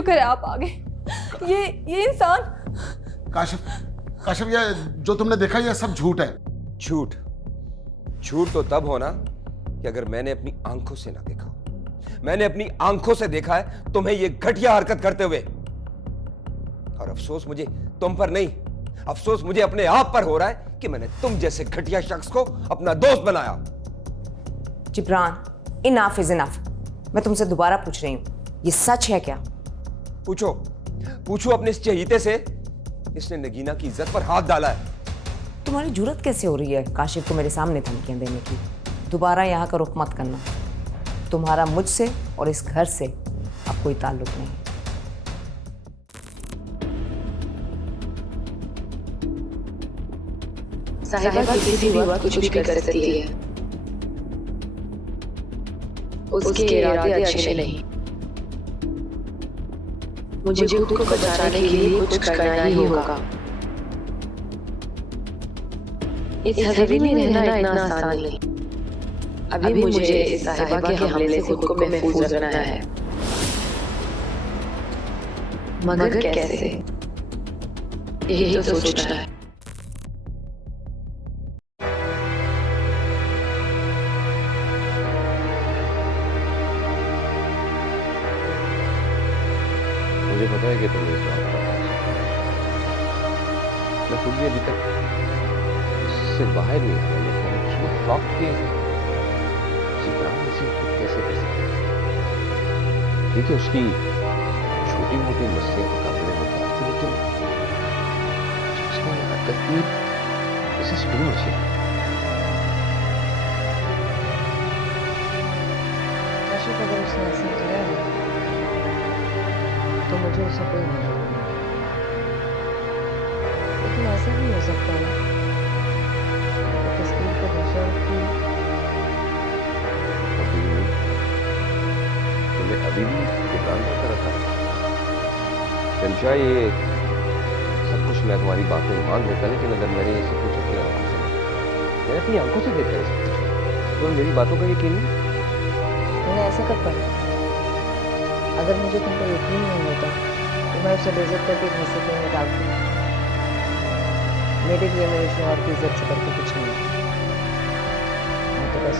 शुक्र है आप आ गए। ये इंसान। काशिफ ये जो तुमने देखा ये सब झूठ है। झूठ? झूठ तो तब होना कि अगर मैंने अपनी आंखों से ना देखा। मैंने अपनी आंखों से देखा है तुम्हें ये घटिया हरकत करते हुए, और अफसोस मुझे तुम पर नहीं, अफसोस मुझे अपने आप पर हो रहा है कि मैंने तुम जैसे घटिया शख्स को अपना दोस्त बनाया। Jibran, enough is enough. मैं तुमसे दोबारा पूछ रही हूं, ये सच है क्या? पूछो पूछो अपने इस चहीते से, इसने नगीना की इज्जत पर हाथ डाला है। तुम्हारी जुर्रत कैसे हो रही है काशिफ को मेरे सामने धमकियां देने की? दोबारा यहाँ का रुख मत करना। तुम्हारा मुझसे और इस घर से अब कोई ताल्लुक नहीं। साहिबा किसी भी वक्त कुछ भी कर सकती है। उसके इरादे अच्छे नहीं। मुझे खुद को बचाने के लिए कुछ करना ही होगा। इस हवेली में रहना इतना आसान नहीं। अभी मुझे इस साहिबा के हमले से खुद को महफूज रखना है। मगर कैसे? यही तो सोचना है। मुझे पता है कि तुम इस बात का मैं खुद भी अभी तक इससे बाहर नहीं आया। मैं शौक के जिब्रान इसे कैसे कर सकते हैं? ठीक है, उसकी छोटी मोटी मसले को काबू में होता है, लेकिन उसने हरकत की इसे स्टूल अच्छी अगर उसने ऐसा किया है तो मुझे उसे कोई नहीं, लेकिन ऐसा भी हो सकता है कि तस्वीर को दूसरा तुमने अभी भी जिब्रान का रखा है। चमचा ये सब कुछ मैं तुम्हारी बात में मान लेता, लेकिन अगर मैंने ये सब कुछ अपनी आंखों से, मैंने अपनी आंखों से देखा है सब कुछ, तो मेरी बातों का यकीन नहीं। मैंने ऐसा कब कहा? अगर मुझे तुम पर यकीन नहीं होता तो मैं उसे बेइज्जत करके घर से क्यों निकाल दूँ? मेरे लिए मेरे शौहर की इज्जत से करके कुछ नहीं। मैं तो बस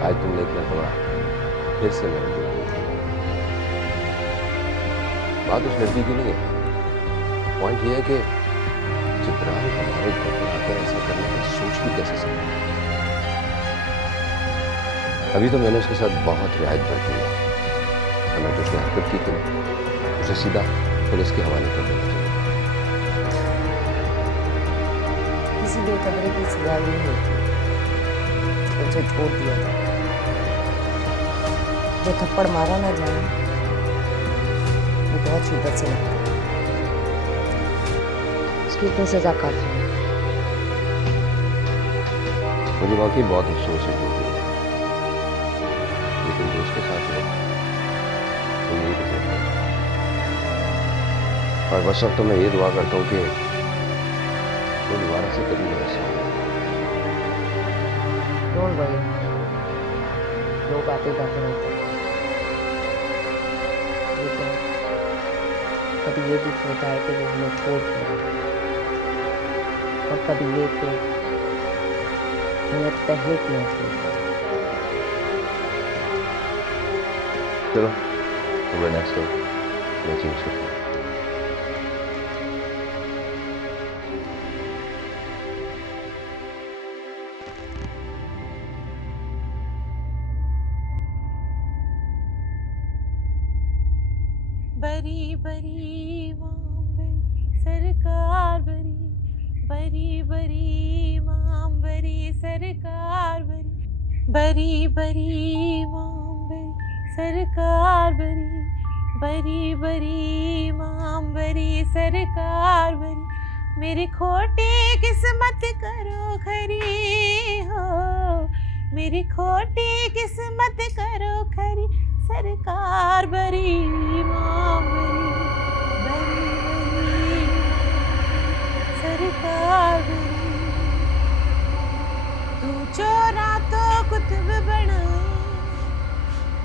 आज तुमने इतना थोड़ा फिर से मेरे दिल को बात उस लड़की की नहीं है। पॉइंट ये है कि जिब्रान हमारे घर में आकर ऐसा करने का सोच भी कैसे सकता? अभी तो मैंने उसके साथ बहुत रियायत बरती है। हमें जो उसने हरकत की थी उसे सीधा पुलिस के हवाले कर देना चाहिए। किसी बेकदरी की सजा नहीं होती, उसे छोड़ दिया था। जो थप्पड़ मारा ना जाए वो बहुत शिद्दत से लगता है। उसकी इतनी सजा काफी है। मुझे वाकई बहुत अफसोस है, लेकिन जो उसके साथ हुआ वो यही गुजर गया। और बस अब तो मैं ये दुआ करता हूँ कि वो दोबारा से कभी नहीं ऐसा हो। डोंट वरी, लोग आते जाते रहते हैं, लेकिन कभी ये भी होता है कि वो हमें छोड़ दें, और कभी ये कि हमें पहले क्यों छोड़ते हैं। चलो तो नेक्स्ट टाइम मैं चेंज करता हूँ। बरी बरी माम बरी सरकार बरी, बरी बरी माम बरी सरकार बरी, बरी बरी माम बरी सरकार बरी, बरी बरी माम बरी सरकार बरी। मेरी खोटी किस्मत करो खरी हो, मेरी खोटी किस्मत करो खरी, सरकार बरी माम बरी, बरी बरी सरकार बरी। तू चोरा तो कुतुब बनाए,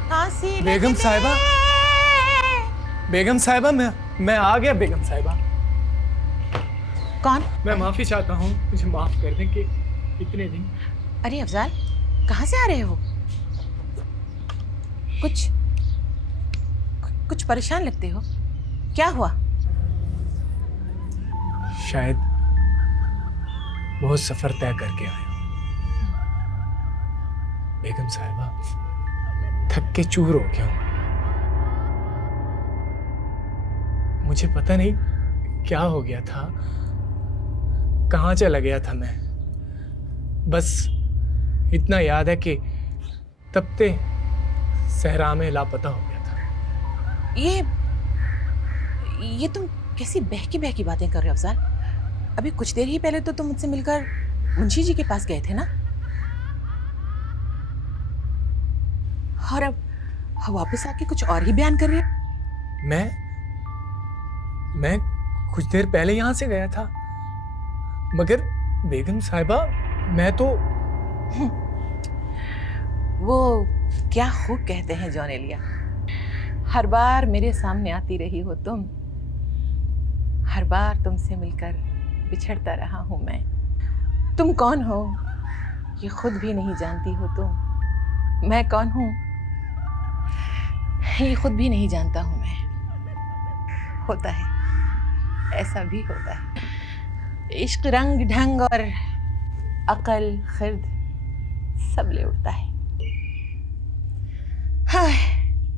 हाँ फांसी बेगम लग साहिबा। दे। बेगम साहिबा, मैं आ गया बेगम साहिबा। कौन? मैं माफ़ी चाहता हूँ, मुझे माफ़ कर दें कि इतने दिन। अरे अफजाल, कहाँ से आ रहे हो? कुछ परेशान लगते हो, क्या हुआ? शायद बहुत सफ़र तय करके आए हो बेगम साहिबा, थक के चूर हो गया हूँ। मुझे पता नहीं क्या हो गया था, कहाँ चला गया था मैं। बस इतना याद है कि तपते सहरा में लापता हो गया था। ये तुम कैसी बहकी बातें कर रहे हो अफजाल? अभी कुछ देर ही पहले तो तुम मुझसे मिलकर मुंशी जी के पास गए थे ना, और अब वापस आके कुछ और ही बयान कर रहे हो। मैं कुछ देर पहले यहाँ से गया था, मगर बेगम साहिबा मैं तो वो क्या खूब कहते हैं जॉनेलिया, हर बार मेरे सामने आती रही हो तुम, हर बार तुमसे मिलकर बिछड़ता रहा हूं मैं। तुम कौन हो ये खुद भी नहीं जानती हो तुम, मैं कौन हूं ये खुद भी नहीं जानता हूं मैं। होता है, ऐसा भी होता है। इश्क रंग ढंग और अकल खिर्द सब ले उड़ता है। हाँ,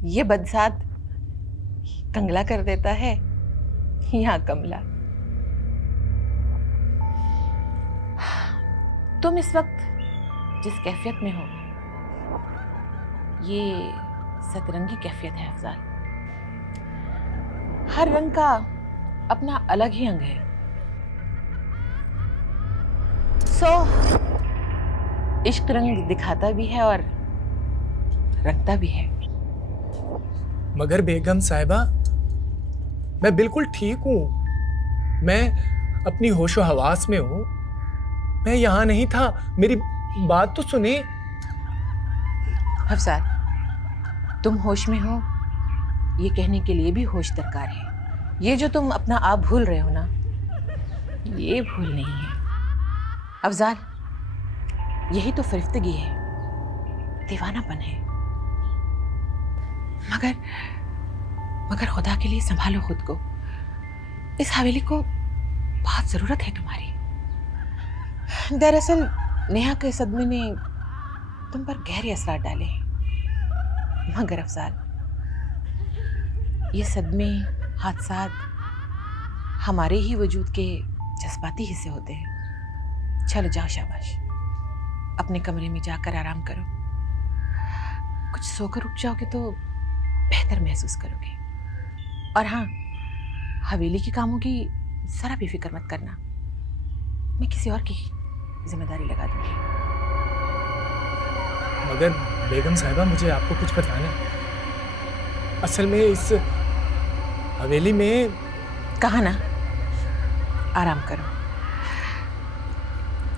ये बदसात कंगला कर देता है, यहाँ कमला। तुम इस वक्त जिस कैफियत में हो, ये सतरंगी कैफियत है अफजाल। हर रंग का अपना अलग ही अंग है। इश्क रंग दिखाता भी है और रंगता भी है। मगर बेगम साहिबा मैं बिल्कुल ठीक हूँ, मैं अपनी होशो हवास में हूँ, मैं यहाँ नहीं था। मेरी बात तो सुने। अफजाल, तुम होश में हो ये कहने के लिए भी होश दरकार है। ये जो तुम अपना आप भूल रहे हो ना, ये भूल नहीं है अफजाल, यही तो फरिश्तगी है, दीवानापन है। मगर खुदा के लिए संभालो खुद को। इस हवेली को बहुत जरूरत है तुम्हारी। दरअसल नेहा के सदमे ने तुम पर गहरे असरार डाले हैं। मगर अफजाल, ये सदमे हादसात हमारे ही वजूद के जज्बाती हिस्से होते हैं। चलो जाओ, शाबाश, अपने कमरे में जाकर आराम करो। कुछ सोकर उठ जाओगे तो बेहतर महसूस करोगे। और हाँ, हवेली के कामों की जरा भी फिक्र मत करना, मैं किसी और की जिम्मेदारी लगा दूंगी। मगर बेगम साहिबा मुझे आपको कुछ बताना है। असल में इस हवेली में कहा ना, आराम करो।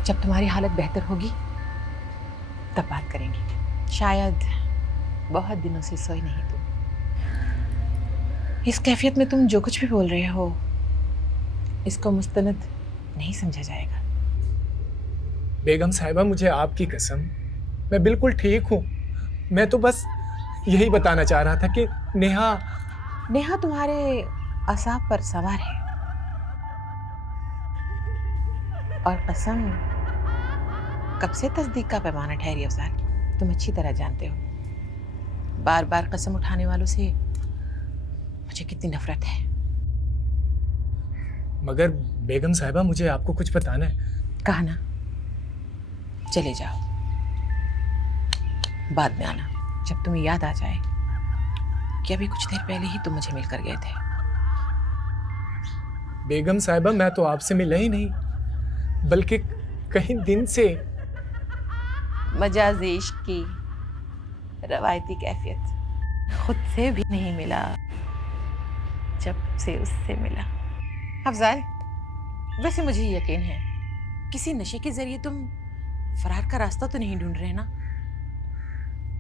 जब तुम्हारी हालत बेहतर होगी तब बात करेंगे। शायद बहुत दिनों से सोई नहीं तुम। इस कैफियत में तुम जो कुछ भी बोल रहे हो, इसको मुस्तनद नहीं समझा जाएगा। बेगम साहिबा मुझे आपकी कसम, मैं बिल्कुल ठीक हूँ। मैं तो बस यही बताना चाह रहा था कि नेहा तुम्हारे असाब पर सवार है, और कसम कब से तस्दीक का पैमाना ठहरी अफजाल, तुम अच्छी तरह जानते हो। बार बार कसम उठाने वालों से मुझे कितनी नफरत है। मगर बेगम साहिबा मुझे आपको कुछ बताना है। कहा ना, चले जाओ, बाद में आना जब तुम्हें याद आ जाए कि अभी कुछ देर पहले ही तुम मुझे मिलकर गए थे। बेगम साहिबा मैं तो आपसे मिला ही नहीं, बल्कि कहीं दिन से। मजाज इश्क की रवायती कैफियत, खुद से भी नहीं मिला जब से उससे मिला। अफजाल, वैसे मुझे यकीन है किसी नशे के जरिए तुम फरार का रास्ता तो नहीं ढूंढ रहे ना?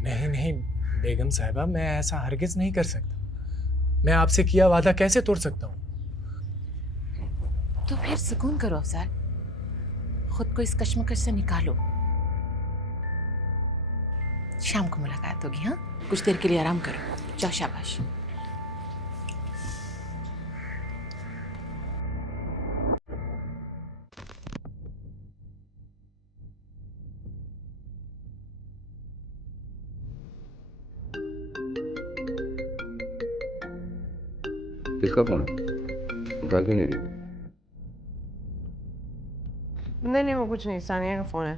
नहीं बेगम साहिबा, मैं ऐसा हरगिज नहीं कर सकता। मैं आपसे किया वादा कैसे तोड़ सकता हूँ? तो फिर सुकून करो अफजाल, खुद को इस कश्मकश से निकालो। शाम को मुलाकात होगी। हाँ, कुछ देर के लिए आराम करो। जाओ, शाबाश। किसका फोन है? उठा क्यों नहीं रही? नहीं, वो कुछ नहीं, सानिया का फ़ोन है।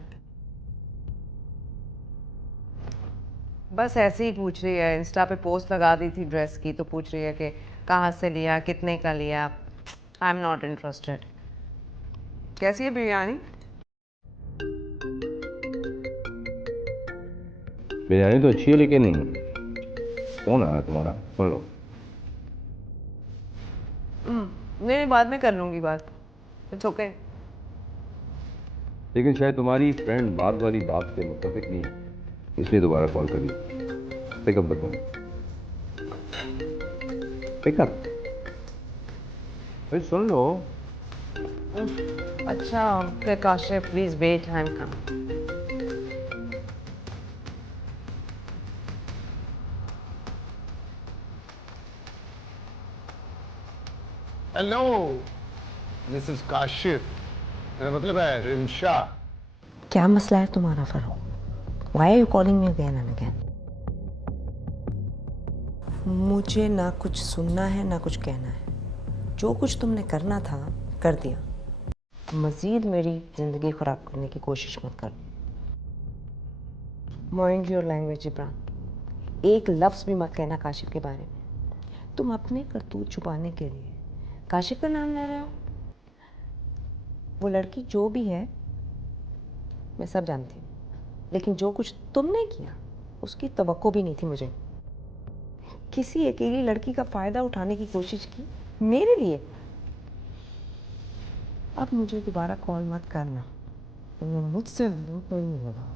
बस ऐसे ही पूछ रही है, इंस्टा पे पोस्ट लगा दी थी ड्रेस की, तो पूछ रही है कि कहाँ से लिया, कितने का लिया। I am not interested. कैसी है बिरयानी? बिरयानी तो अच्छी है, लेकिन फोन आया तुम्हारा, सुन लो। नहीं, बाद में कर लूँगी बात। It's okay. लेकिन शायद तुम्हारी फ्रेंड बात वाली बात से मुत्तफिक नहीं है, इसलिए दोबारा कॉल करी। पिकअप बताओ, पिकअप। भाई सुन लो। अच्छा, फिर Kashif please wait, I am coming. Hello, this is Kashif. मेरा मतलब है रिंशा। क्या मसला है तुम्हारा furrow? Why are you calling me again and again? मुझे ना कुछ सुनना है ना कुछ कहना है। जो कुछ तुमने करना था कर दिया। मज़ीद मेरी ज़िंदगी ख़राब करने की कोशिश मत कर। Mind your language Ibran. एक लफ्ज़ भी मत कहना काशिफ के बारे में। तुम अपने करतूत छुपाने के लिए काशिफ का नाम ले रहे हो। वो लड़की जो भी है मैं सब जानती हूँ, लेकिन जो कुछ तुमने किया उसकी तवक्को भी नहीं थी मुझे। किसी अकेली लड़की का फ़ायदा उठाने की कोशिश की मेरे लिए। अब मुझे दोबारा कॉल मत करना, मुझसे कोई नहीं होगा।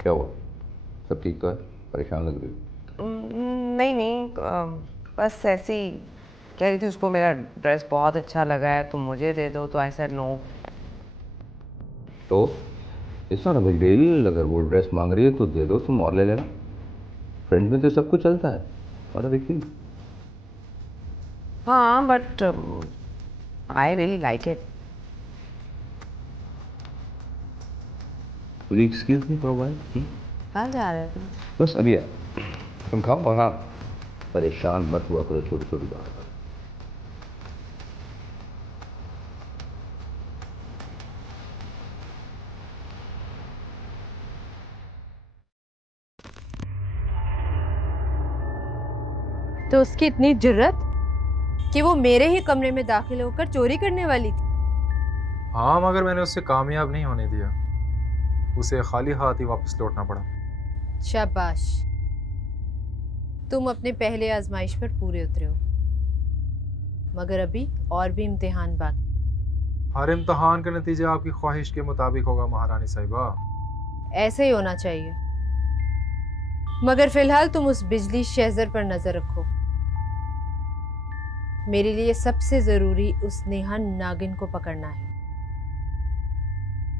क्या हुआ? सब ठीक तो है? परेशान लग रही हो। नहीं, बस ऐसे ही कह रही थी उसको मेरा ड्रेस बहुत अच्छा लगा है, तुम मुझे दे दो। तो आई सेड नो। तो it's not a big deal. अगर वो ड्रेस मांग रही है तो दे दो, तुम और ले लेना। फ्रेंड में तो सब कुछ चलता है। और बिग डील। हाँ, but I really like it. मुझे excuse me for a while. कहाँ जा रहे थे? बस अभी है। तुम खाओ और हाँ, परेशान मत हुआ करो छोटी छोटी बात पर। तो उसकी इतनी जुर्रत कि वो मेरे ही कमरे में दाखिल होकर चोरी करने वाली थी। हाँ, मगर मैंने उससे कामयाब नहीं होने दिया। उसे खाली हाथ ही वापस लौटना पड़ा। शाबाश, तुम अपने पहले आजमाइश पर पूरे उतरे हो, मगर अभी और भी इम्तिहान बाकी। हर इम्तहान का नतीजा आपकी ख्वाहिश के मुताबिक होगा महारानी साहिबा। ऐसे ही होना चाहिए। मगर फिलहाल तुम उस बिजली शहज़र पर नजर रखो। मेरे लिए सबसे जरूरी उस नेहा नागिन को पकड़ना है।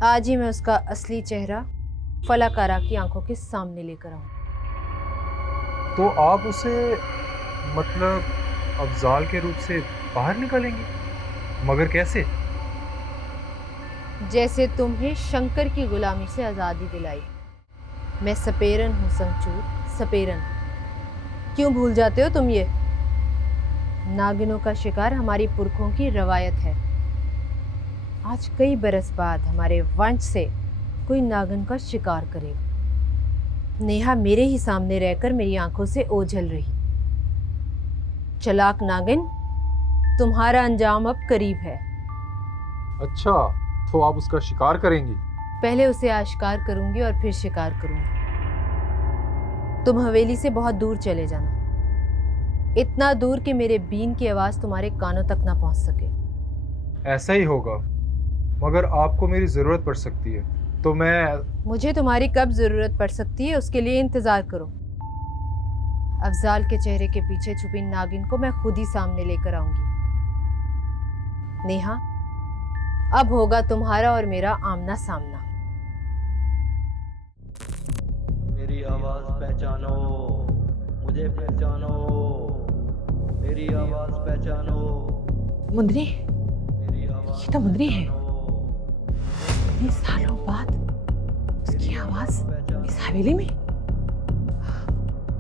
आज ही मैं उसका असली चेहरा फलाकारा की आंखों के सामने लेकर आऊं। तो आप उसे मतलब अफजाल के रूप से बाहर निकालेंगे? मगर कैसे? जैसे तुम्हें शंकर की गुलामी से आज़ादी दिलाई। मैं सपेरन हूँ संचूर, सपेरन। क्यों भूल जाते हो तुम ये? नागिनों का शिकार हमारी पुरखों की रवायत है। आज कई बरस बाद हमारे वंश से कोई नागिन का शिकार करेगा। नेहा मेरे ही सामने रहकर मेरी आंखों से ओझल रही। चालाक नागिन, तुम्हारा अंजाम अब करीब है। अच्छा, तो आप उसका शिकार करेंगी? पहले उसे आश्कार करूंगी और फिर शिकार करूंगी। तुम हवेली से बहुत दूर चले जाना, इतना दूर कि मेरे बीन की आवाज तुम्हारे कानों तक ना पहुंच सके। ऐसा ही होगा, मगर आपको मेरी ज़रूरत पड़ सकती है तो मैं... मुझे तुम्हारी कब जरूरत पड़ सकती है उसके लिए इंतजार करो। अफजाल के चेहरे के पीछे छुपी नागिन को मैं खुद ही सामने लेकर आऊंगी। नेहा, अब होगा तुम्हारा और मेरा आमना सामना। मेरी आवाज पहचानो, मुझे पहचानो, मेरी आवाज पहचानो। मुंदरी, ये तो मुंदरी है। इतने सालों बाद उसकी आवाज इस हवेली में।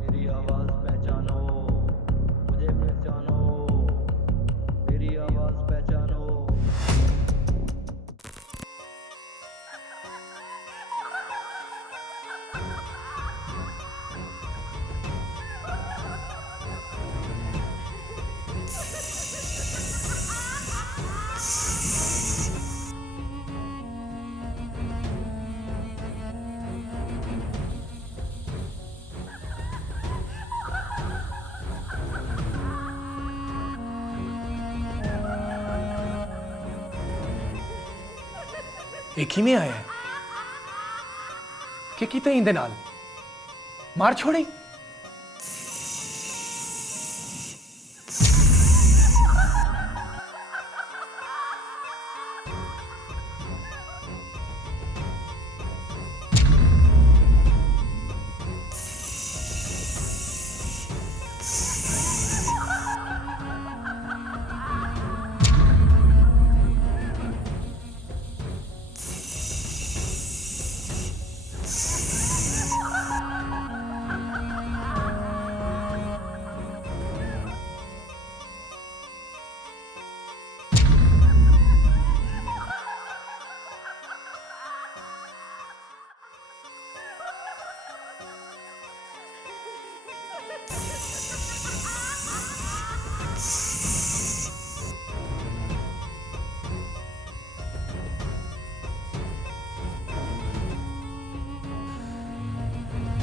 मेरी आवाज पहचानो, मुझे पहचानो, मेरी आवाज पहचानो। एक ही में आया है कि किते इंदे नाल मार छोड़ी।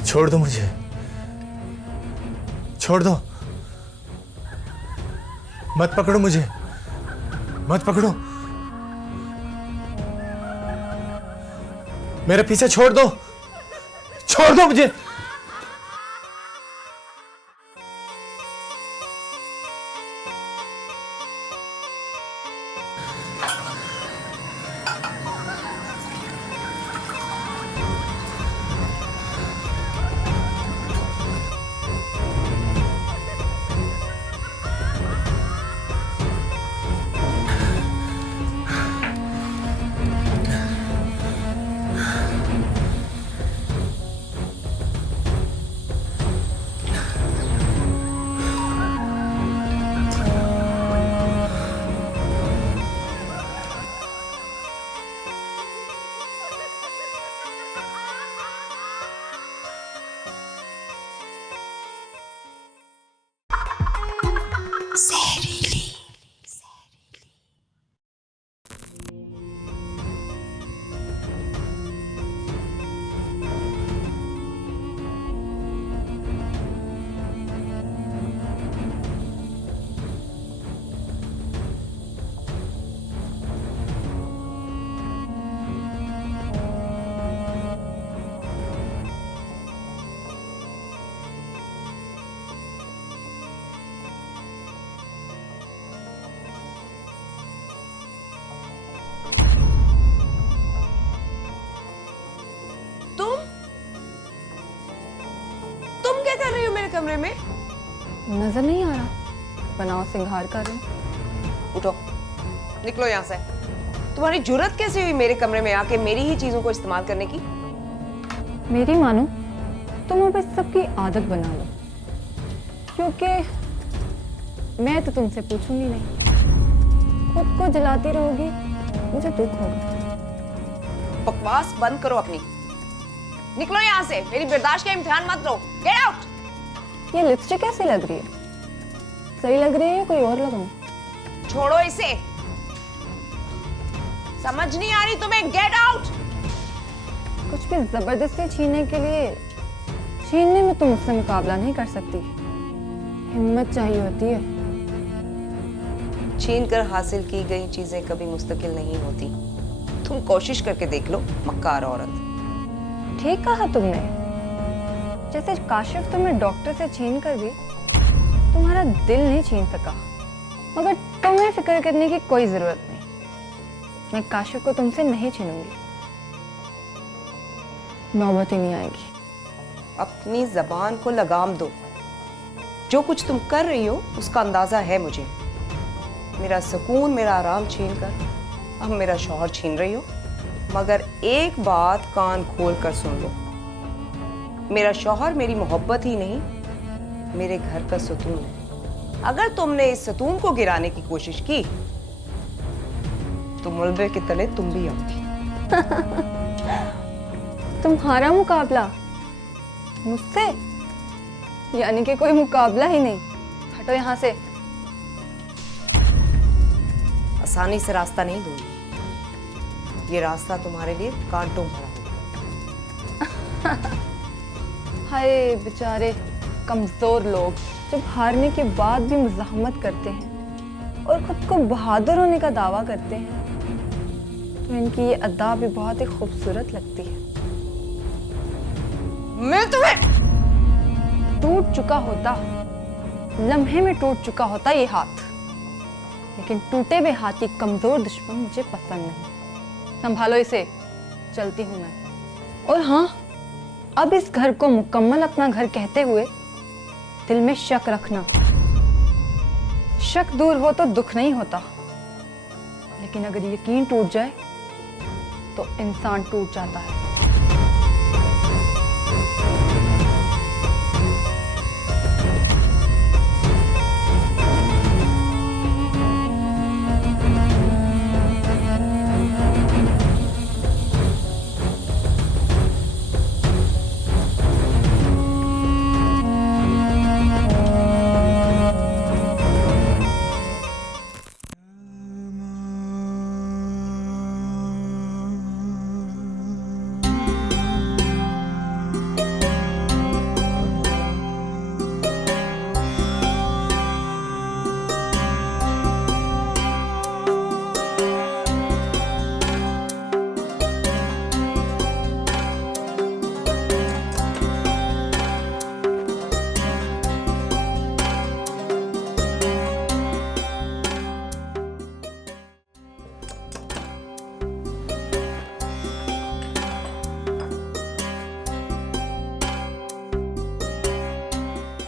छोड़ दो मुझे, छोड़ दो, मत पकड़ो मुझे, मत पकड़ो, मेरे पीछे छोड़ दो, छोड़ दो मुझे। कमरे में नजर नहीं आ रहा? बनाओ सिंगार कर रही हूं। उठो, निकलो यहाँ से। तुम्हारी जुर्रत कैसे हुई मेरे कमरे में आके मेरी ही चीजों को इस्तेमाल करने की? मेरी मानो तुम अब इस सब की आदत बना लो, क्योंकि मैं तो तुमसे पूछूंगी नहीं। खुद को जलाती रहोगी, मुझे दुख होगा। बकवास बंद करो अपनी। निकलो यहाँ से, मेरी बर्दाश्त का इम्तिहान मत लो। Get out. ये लिपस्टिक कैसी लग रही है? सही लग रही है या कोई और लगाऊं? छोड़ो इसे, समझ नहीं आ रही तुम्हें? Get out. कुछ भी जबरदस्ती छीनने के लिए छीनने में तुम मुझसे मुकाबला नहीं कर सकती, हिम्मत चाहिए होती है। छीन कर हासिल की गई चीजें कभी मुस्तकिल नहीं होती। तुम कोशिश करके देख लो, मक्कार औरत। ठीक कहा तुमने। जैसे काशिफ तुम्हें डॉक्टर से छीन कर भी तुम्हारा दिल नहीं छीन सका, मगर तुम्हें फिक्र करने की कोई जरूरत नहीं। मैं काशिफ को तुमसे नहीं छीनूंगी, नौबत ही नहीं आएगी। अपनी जबान को लगाम दो। जो कुछ तुम कर रही हो उसका अंदाजा है मुझे। मेरा सुकून, मेरा आराम छीन कर अब मेरा शौहर छीन रही हो। मगर एक बात कान खोल कर सुन लो, मेरा शौहर मेरी मोहब्बत ही नहीं, मेरे घर का सुतून है। अगर तुमने इस सुतून को गिराने की कोशिश की तो मुलबे के तले तुम भी आओगी। तुम्हारा मुकाबला मुझसे? यानी कि कोई मुकाबला ही नहीं। हटो यहाँ से। आसानी से रास्ता नहीं दूंगी। ये रास्ता तुम्हारे लिए कांटों भरा होगा। हाय बेचारे कमजोर लोग, जब हारने के बाद भी मुज़ाहमत करते हैं और खुद को बहादुर होने का दावा करते हैं, तो इनकी ये अदा भी बहुत ही खूबसूरत लगती है। मैं तुम्हें टूट चुका होता, लम्हे में टूट चुका होता ये हाथ, लेकिन टूटे हुए हाथ की कमजोर दुश्मन मुझे पसंद नहीं। संभालो इसे, चलती हूं मैं। और हाँ, अब इस घर को मुकम्मल अपना घर कहते हुए दिल में शक रखना। शक दूर हो तो दुख नहीं होता, लेकिन अगर यकीन टूट जाए तो इंसान टूट जाता है।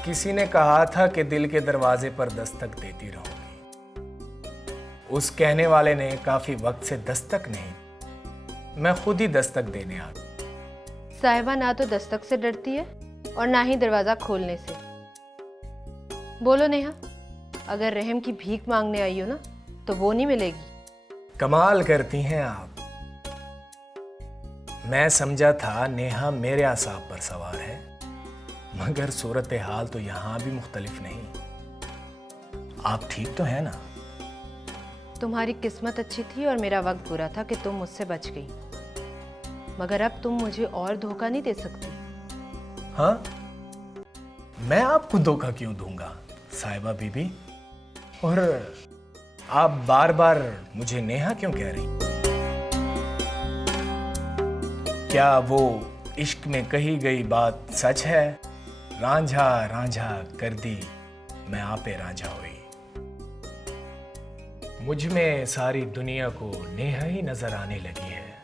किसी ने कहा था कि दिल के दरवाजे पर दस्तक देती रहूंगी। उस कहने वाले ने काफी वक्त से दस्तक नहीं, मैं खुद ही दस्तक देने आ गया। साहिबा ना तो दस्तक से डरती है और ना ही दरवाजा खोलने से। बोलो नेहा, अगर रहम की भीख मांगने आई हो ना तो वो नहीं मिलेगी। कमाल करती हैं आप। मैं समझा था नेहा मेरे आसाब पर सवार है, मगर सूरत हाल तो यहां भी मुख्तलिफ नहीं। आप ठीक तो है ना? तुम्हारी किस्मत अच्छी थी और मेरा वक्त बुरा था कि तुम मुझसे बच गई, मगर अब तुम मुझे और धोखा नहीं दे सकती। हाँ, मैं आपको धोखा क्यों दूंगा साहिबा बीबी? और आप बार बार मुझे नेहा क्यों कह रही? क्या वो इश्क में कही गई बात सच है? रांझा रांझा कर दी मैं आपे रांझा हुई। मुझ में सारी दुनिया को नेहा ही नजर आने लगी है।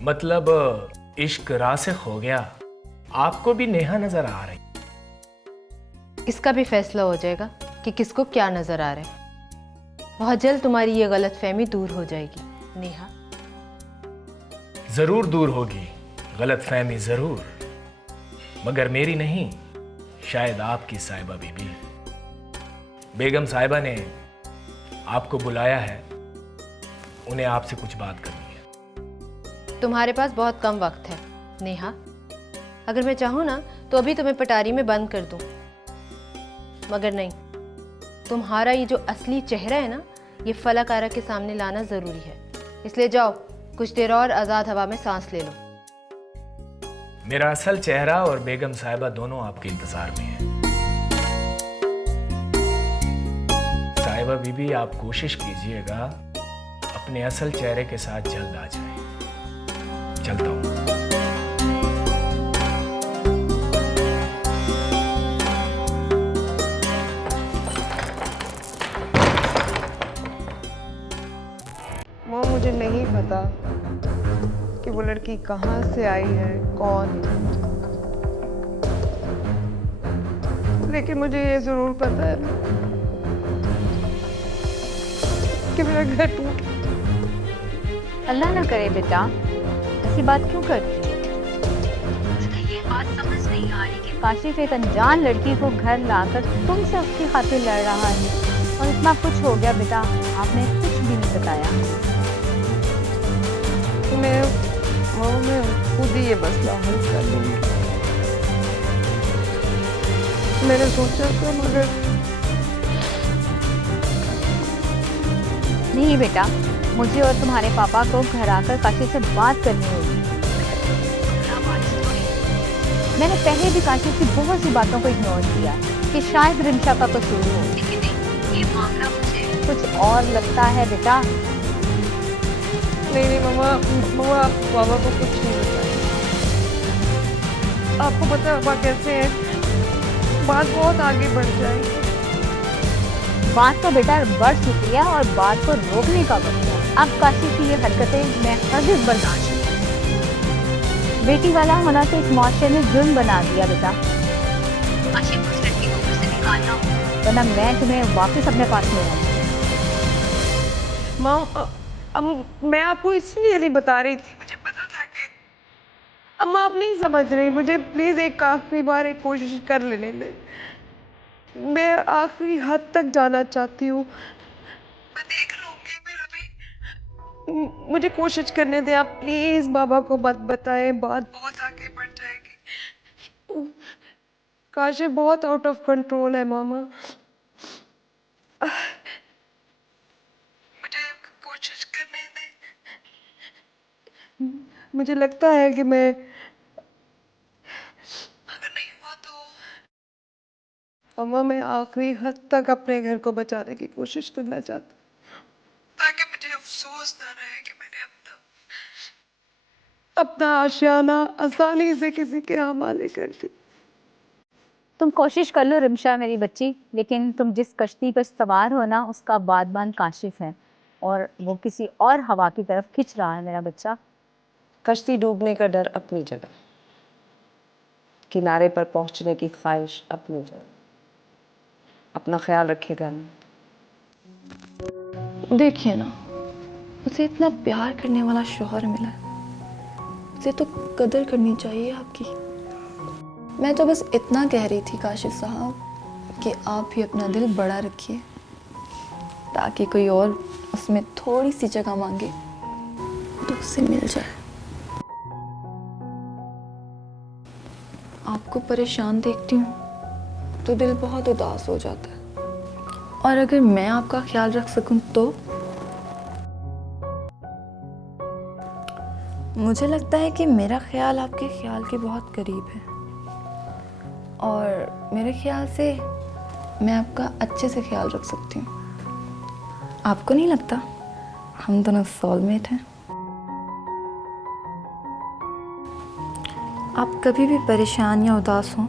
मतलब इश्क रासिख हो गया, आपको भी नेहा नजर आ रही। इसका भी फैसला हो जाएगा कि किसको क्या नजर आ रहा है। बहुत जल्द तुम्हारी ये गलतफहमी दूर हो जाएगी नेहा। जरूर दूर होगी गलतफहमी, जरूर, मगर मेरी नहीं, शायद आपकी साहिबा बीबी। बेगम साहिबा ने आपको बुलाया है, उन्हें आपसे कुछ बात करनी है। तुम्हारे पास बहुत कम वक्त है नेहा। अगर मैं चाहूँ ना तो अभी तुम्हें पटारी में बंद कर दूँ, मगर नहीं, तुम्हारा ये जो असली चेहरा है ना, ये फलक आरा के सामने लाना ज़रूरी है। इसलिए जाओ, कुछ देर और आज़ाद हवा में सांस ले लो। मेरा असल चेहरा और बेगम साहिबा दोनों आपके इंतजार में हैं। साहिबा बीबी, आप कोशिश कीजिएगा अपने असल चेहरे के साथ जल्द आ जाएं। चलता हूं। माँ, मुझे नहीं पता कि वो लड़की कहाँ से आई है, कौन, लेकिन मुझे ये जरूर पता है कि मेरा घर टूट। अल्लाह ना करे बेटा, ऐसी बात क्यों करती हो? मुझे ये बात समझ नहीं आ रही कि काशिफ एक अनजान लड़की को घर लाकर तुमसे उसकी खातिर लड़ रहा है और इतना कुछ हो गया। बेटा, आपने कुछ भी नहीं बताया। मैं खुद ही ये मसला हल कर लूँगी। मैंने सोचा था, मगर नहीं बेटा, मुझे और तुम्हारे पापा को घर आकर काशिफ से बात करनी होगी। मैंने पहले भी काशिफ की बहुत सी बातों को इग्नोर किया कि शायद रिमशा का कसूर हो, लेकिन ये मामला मुझे कुछ और लगता है बेटा। नहीं मामा, आप बाबा को कुछ नहीं बताएं। आपको पता है पापा कैसे है, बात बहुत आगे बढ़ जाएगी। बात तो बेटा बढ़ चुकी है और बात को रोकने का वक्त है। अब काशिफ की ये हरकतें मैं हरगिज़ बर्दाश्त नहीं करूंगी। बेटी वाला होना तो इस माशरे ने जुर्म बना दिया बेटा। काशिफ उस लड़की को घर से निकालना, वरना मैं तुम्हें वापस अपने पास ले आऊंगी। माँ, अब मैं आपको इसलिए नहीं बता रही थी, मुझे पता था कि अम्मा आप नहीं समझ रही। मुझे प्लीज एक आखिरी बार एक कोशिश कर लेने दें। मैं आखिरी हद तक जाना चाहती हूँ। मैं देख लूंगी, फिर अभी मुझे कोशिश करने दें आप प्लीज। बाबा को मत बताएं, बात बहुत आगे बढ़ जाएगी। काशिफ बहुत आउट ऑफ कंट्रोल है मामा। कोशिश करने दें। मुझे लगता है कि मैं अगर नहीं हुआ तो अम्मा, मैं आखिरी हद तक अपने घर को बचाने की कोशिश करना चाहती हूँ, ताकि मुझे अफसोस ना रहे कि मैंने अपना आशियाना आसानी से किसी के हवाले कर दिया। तुम कोशिश कर लो रिमशा मेरी बच्ची, लेकिन तुम जिस कश्ती पर सवार हो ना, उसका बादबान काशिफ है और वो किसी और हवा की तरफ खिंच रहा है मेरा बच्चा। कश्ती डूबने का डर अपनी जगह, किनारे पर पहुंचने की ख्वाहिश अपनी जगह। अपना ख्याल रखिएगा। देखिए ना, उसे इतना प्यार करने वाला शौहर मिला है, उसे तो कदर करनी चाहिए आपकी। मैं तो बस इतना कह रही थी काशिफ साहब कि आप भी अपना दिल बड़ा रखिए, ताकि कोई और उसमें थोड़ी सी जगह मांगे तो उससे मिल जाए। आपको परेशान देखती हूँ तो दिल बहुत उदास हो जाता है, और अगर मैं आपका ख्याल रख सकूं तो मुझे लगता है कि मेरा ख्याल आपके ख्याल के बहुत करीब है, और मेरे ख्याल से मैं आपका अच्छे से ख्याल रख सकती हूँ। आपको नहीं लगता हम दोनों सोलमेट हैं? आप कभी भी परेशान या उदास हों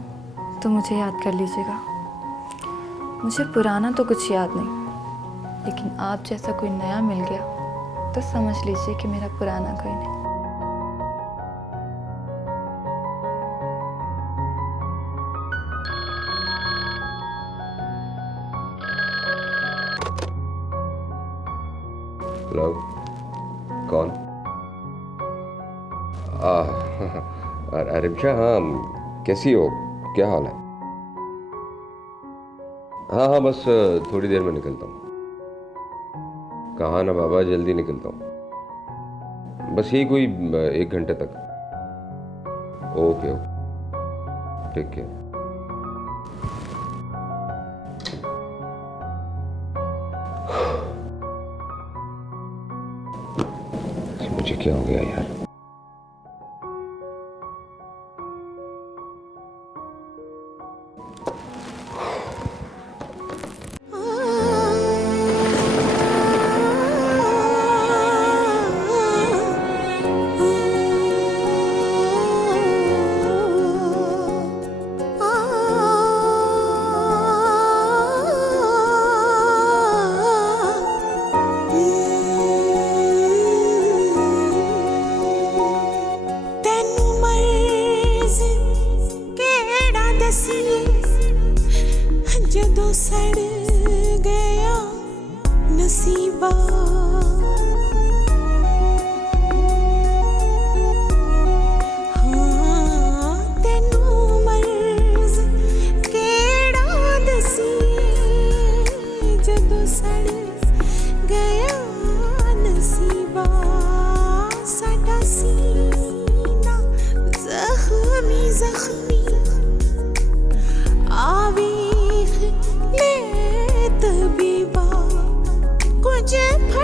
तो मुझे याद कर लीजिएगा। मुझे पुराना तो कुछ याद नहीं, लेकिन आप जैसा कोई नया मिल गया तो समझ लीजिए कि मेरा पुराना कोई नहीं। हेलो, कौन? रिमशा, हाँ कैसी हो, क्या हाल है? हाँ हाँ, बस थोड़ी देर में निकलता हूँ। कहाँ ना बाबा, जल्दी निकलता हूँ, बस यही कोई 1 घंटे तक। Okay okay, take care. मुझे क्या हो गया यार?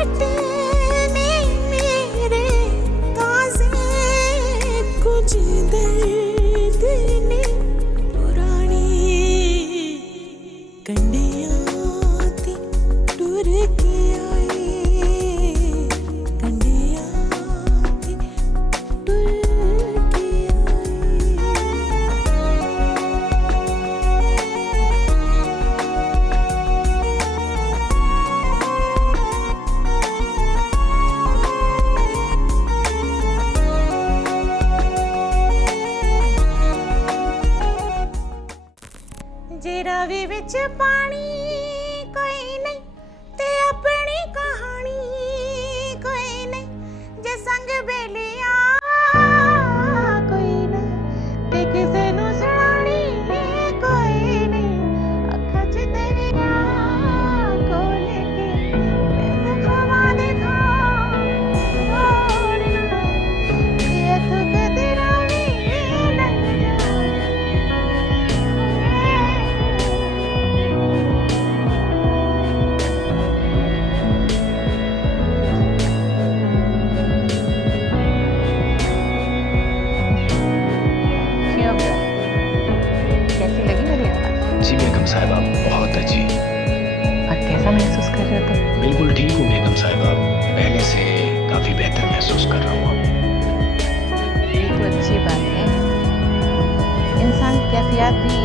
रटने मेरे ताज़े कुछ दर्द ने पुरानी कंडियां थी टूर के आई कंडियां थी टूर के जे रावी विच पानी कोई नहीं ते अपनी कहानी कोई नहीं जे संग बेलिया कोई नहीं ते किसे नु सुनानी कोई नहीं अखा च तेरी को लेके मैं खवा देखा छोड़ना ये तो कदे रावी लग कैसी लगी मेरी आवाज़? जी बेगम साहिबा, बहुत अच्छी। और कैसा महसूस कर रहे हो तुम? बिल्कुल ठीक हूँ बेगम साहिबा, पहले से काफी बेहतर महसूस कर रहा हूँ। ये तो अच्छी बात है। इंसान की कैफियत भी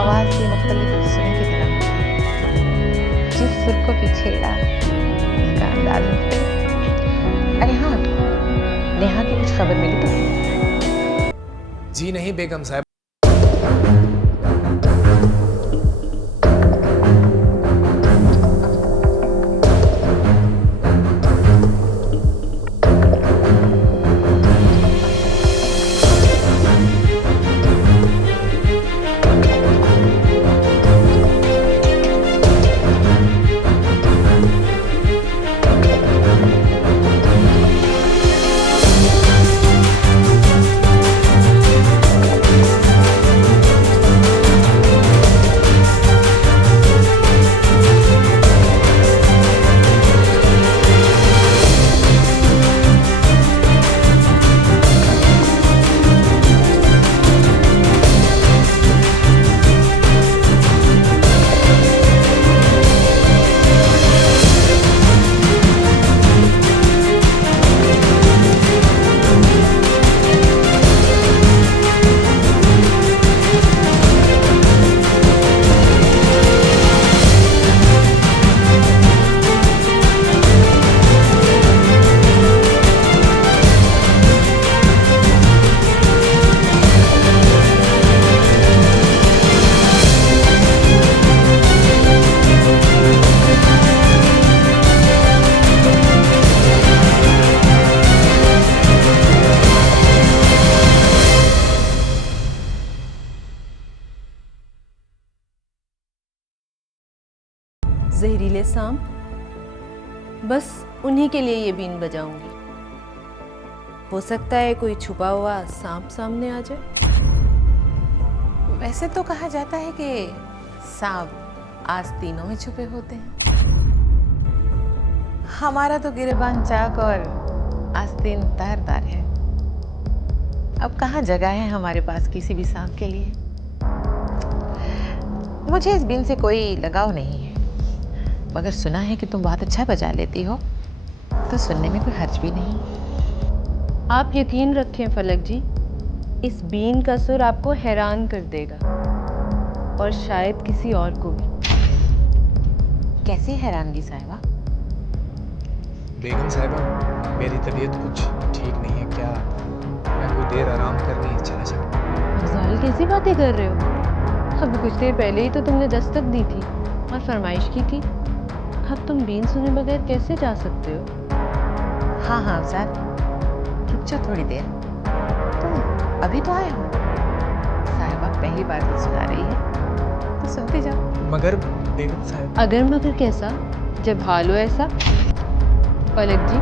आवाज़ की मुख्तलिफ सुर की तरह होती है। जिस सुर को भी छेड़ा उसका अंदाज मुख्तलिफ। अरे हाँ, नेहा की कुछ खबर मिली तो? जी नहीं बेगम साहब। जहरीले सांप, बस उन्हीं के लिए ये बीन बजाऊंगी। हो सकता है कोई छुपा हुआ सांप सामने आ जाए। वैसे तो कहा जाता है कि सांप आस्तीनों में छुपे होते हैं। हमारा तो गिरेबान चाक और आस्तीन तार है। अब कहाँ जगह है हमारे पास किसी भी सांप के लिए। मुझे इस बीन से कोई लगाव नहीं है, मगर सुना है कि तुम बहुत अच्छा बजा लेती हो, तो सुनने में कोई हर्ज भी नहीं। आप यकीन रखें फलक जी, इस बीन का सुर आपको हैरान कर देगा, और शायद किसी और को भी। कैसी हैरानगी साहिबा? बेगम साहिबा, मेरी तबीयत कुछ ठीक नहीं है, क्या मैं कोई देर आराम करने चला जाऊँ? अफजाल, कैसी बातें कर रहे हो? अभी कुछ देर पहले ही तो तुमने दस्तक दी थी और फरमाइश की थी। अब तुम बीन सुने बगैर कैसे जा सकते हो? हाँ हाँ अफजाल, रुक जाओ थोड़ी देर। तुम अभी तो आए हो, साहिबा पहली बार तो सुना रही है, तो सुनते जाओ। मगर बेगम साहब। अगर मगर कैसा, जब हाल हो ऐसा। पलक जी,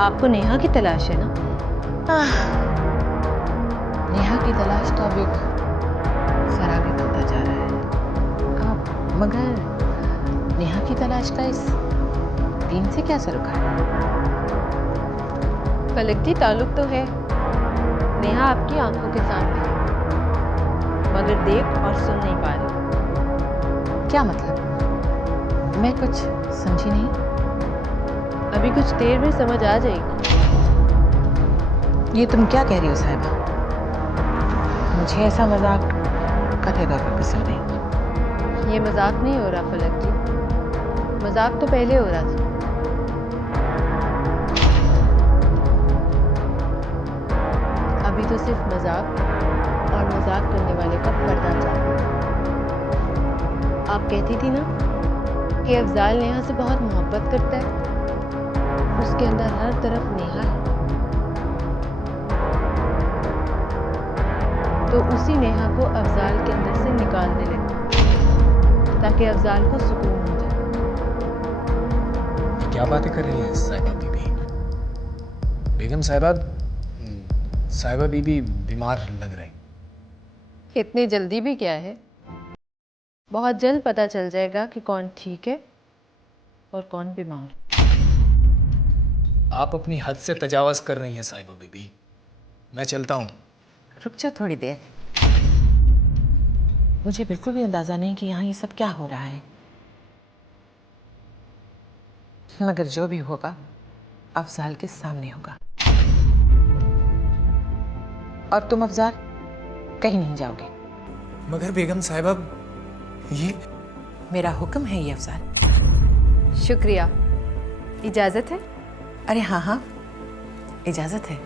आपको नेहा की तलाश है ना? नेहा की तलाश तो अब एक सराबी बनता जा रहा है। अब मगर नेहा की तलाश का इस इनसे क्या सरोकार? पलक जी, ताल्लुक तो है। नेहा आपकी आंखों के सामने है, मगर देख और सुन नहीं पा रही। क्या मतलब? मैं कुछ समझी नहीं। अभी कुछ देर में समझ आ जाएगी। ये तुम क्या कह रही हो साहिबा? मुझे ऐसा मजाक करेगा कोई पसंद नहीं। ये मजाक नहीं हो रहा पलक जी, मजाक तो पहले हो रहा था। अभी तो सिर्फ मजाक और मजाक करने वाले का पर्दा चालू है। आप कहती थी ना कि अफजाल नेहा से बहुत मोहब्बत करता है, उसके अंदर हर तरफ नेहा है। तो उसी नेहा को अफजाल के अंदर से निकालने लगे ताकि अफजाल को सुकून हो जाए। क्या बातें कर रही हैं साहिबा बीबी? बेगम साहिबा, साहिबा बीबी बीमार लग रही। इतनी जल्दी भी क्या है, बहुत जल्द पता चल जाएगा कि कौन ठीक है और कौन बीमार। आप अपनी हद से तजावज़ कर रही हैं साहिबा बीबी। मैं चलता हूँ। रुक जा थोड़ी देर। मुझे बिल्कुल भी अंदाजा नहीं कि यहाँ ये सब क्या हो रहा है, मगर जो भी होगा अफजाल के सामने होगा। और तुम अफजाल कहीं नहीं जाओगे। मगर बेगम साहिबा, ये मेरा हुक्म है ये अफजाल। शुक्रिया। इजाज़त है? अरे हाँ हाँ, इजाज़त है।